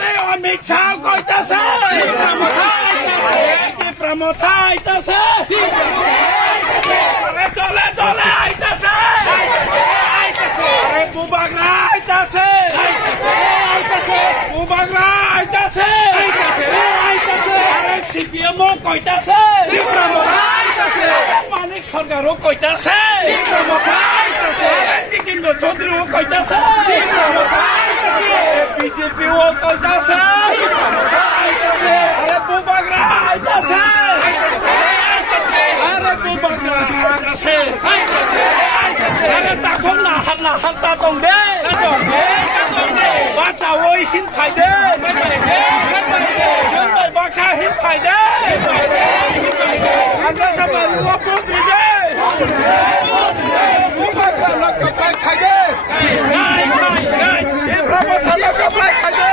Nare Amit Shah koitase. Pramatha আইতাছে দলে দলে আইতাছে বুবাগরা আইতাছে বুবাগরা আইতাছে সিপিএম কইতাছে মানিক সরকারও কইতাছে জিতেন্দ্র চৌধুরীও কইতাছে বিজেপিও কইতাছে বুবাগরা আইতাছে বুবাগরা আইতাছে তখন না হাল্লা হাল্লা দং দে বাচ্চা ওই হিন খাই দে বাচ্চা হিন খাই দে আমরা সবাই মন্ত্রী দে কপাই খাই দে প্রমথা কপাই খাই দে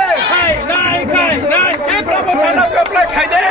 প্রমথা কপাই খাই দে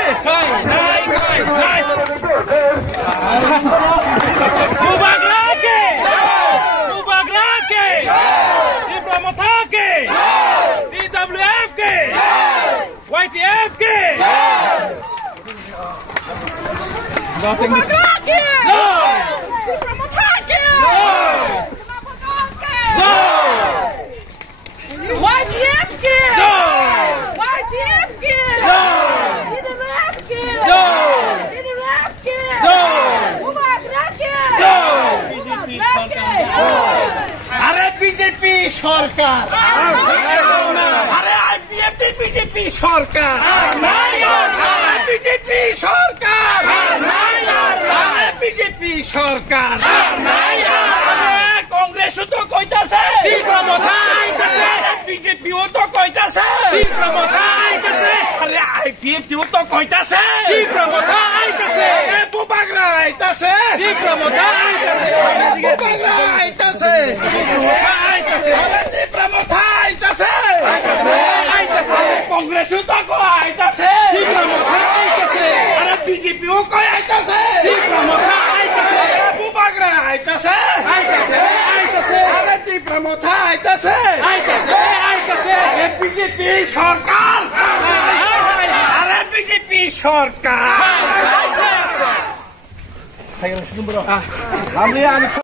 বিজেপি সরকার আরে আইপিএফটি বিজেপি সরকার বিজেপি সরকার বিজেপি সরকার কংগ্রেসও তো কইতাছে বিজেপিও তো কইতাছে আরে আইপিএফটিও তো কইতাছে বুবাগরা আইতাছে বুবাগরা আইতাছে প্রমথা আইতাছে কংগ্রেসও তো আইতাছে আরে বিজেপিও কই আইতাছে বুবাগরা আইতাছে আরে প্রমথা আইতাছে বিজেপি সরকার আরে বিজেপি সরকার